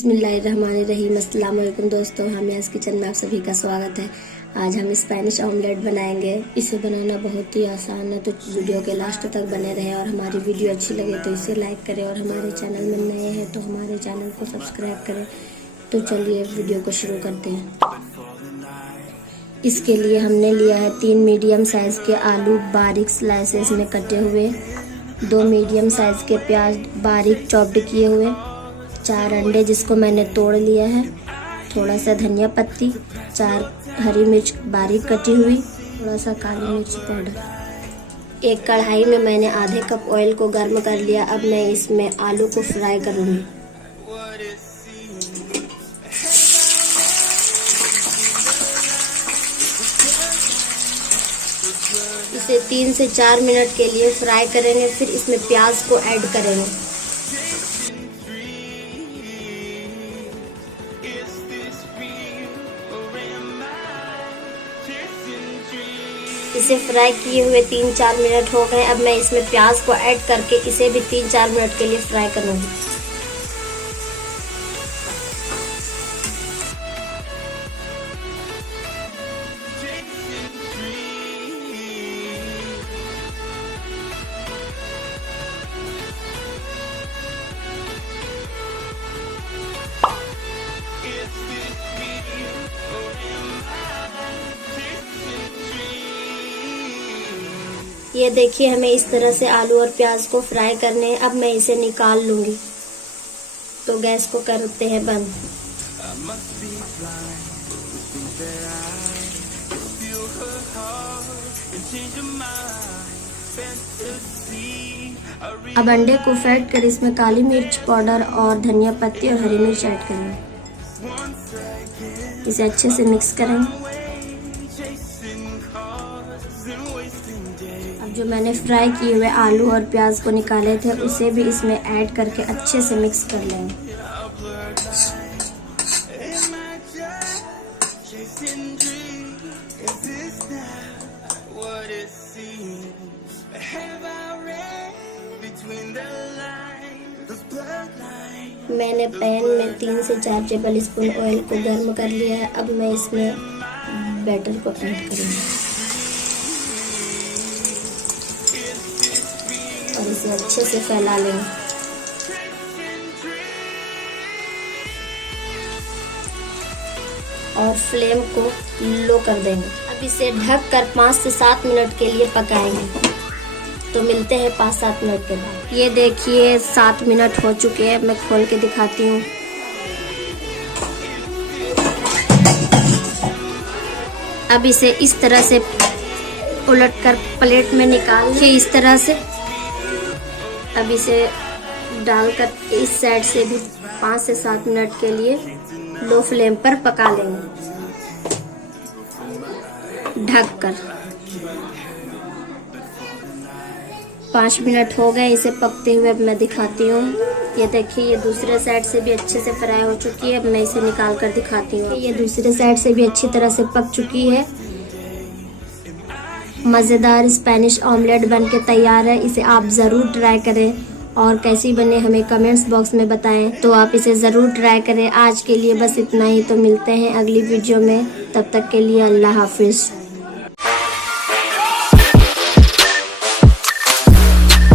बिस्मिल्लाहिर्रहमानिर्रहीम। अस्सलाम वालेकुम दोस्तों, हमिया किचन में आप सभी का स्वागत है। आज हम स्पेनिश ऑमलेट बनाएंगे। इसे बनाना बहुत ही आसान है, तो वीडियो के लास्ट तक बने रहें और हमारी वीडियो अच्छी लगे तो इसे लाइक करें और हमारे चैनल में नए हैं तो हमारे चैनल को सब्सक्राइब करें। तो चलिए वीडियो को शुरू करते हैं। इसके लिए हमने लिया है 3 मीडियम साइज के आलू बारीक स्लाइसेस में कटे हुए, 2 मीडियम साइज के प्याज बारीक चॉप्ड किए हुए, 4 अंडे जिसको मैंने तोड़ लिया है, थोड़ा सा धनिया पत्ती, 4 हरी मिर्च बारीक कटी हुई, थोड़ा सा काली मिर्च पाउडर। एक कढ़ाई में मैंने आधे कप ऑयल को गर्म कर लिया। अब मैं इसमें आलू को फ्राई करूँगी। इसे 3 से 4 मिनट के लिए फ्राई करेंगे, फिर इसमें प्याज को ऐड करेंगे। इसे फ्राई किए हुए 3-4 मिनट हो गए। अब मैं इसमें प्याज को ऐड करके इसे भी 3-4 मिनट के लिए फ्राई करूँगी। ये देखिए, हमें इस तरह से आलू और प्याज को फ्राई करने हैं। अब मैं इसे निकाल लूंगी। तो गैस को करते हैं बंद। अब अंडे को फेंट कर इसमें काली मिर्च पाउडर और धनिया पत्ती और हरी मिर्च ऐड करेंगे। इसे अच्छे से मिक्स करेंगे। अब जो मैंने फ्राई किए हुए आलू और प्याज को निकाले थे उसे भी इसमें ऐड करके अच्छे से मिक्स कर लेंगे। मैंने पैन में 3 से 4 टेबल स्पून ऑयल को गर्म कर लिया है। अब मैं इसमें बैटर को ऐड करूँगी और इसे अच्छे से फैला लेंगे। और फ्लेम को लो कर देंगे। अब इसे ढककर 5 से 7 मिनट के लिए पकाएंगे। तो मिलते हैं 5-7 मिनट के बाद। ये देखिए 7 मिनट हो चुके हैं। मैं खोल के दिखाती हूँ। अब इसे इस तरह से उलटकर प्लेट में निकाल के इस तरह से। अब इसे डालकर इस साइड से भी 5 से 7 मिनट के लिए लो फ्लेम पर पका लेंगे ढककर। 5 मिनट हो गए इसे पकते हुए। अब मैं दिखाती हूँ। ये देखिए, ये दूसरे साइड से भी अच्छे से फ्राई हो चुकी है। अब मैं इसे निकाल कर दिखाती हूँ। ये दूसरे साइड से भी अच्छी तरह से पक चुकी है। मज़ेदार स्पेनिश ऑमलेट बनके तैयार है। इसे आप ज़रूर ट्राई करें और कैसी बने हमें कमेंट्स बॉक्स में बताएं। तो आप इसे ज़रूर ट्राई करें। आज के लिए बस इतना ही। तो मिलते हैं अगली वीडियो में। तब तक के लिए अल्लाह हाफिज़।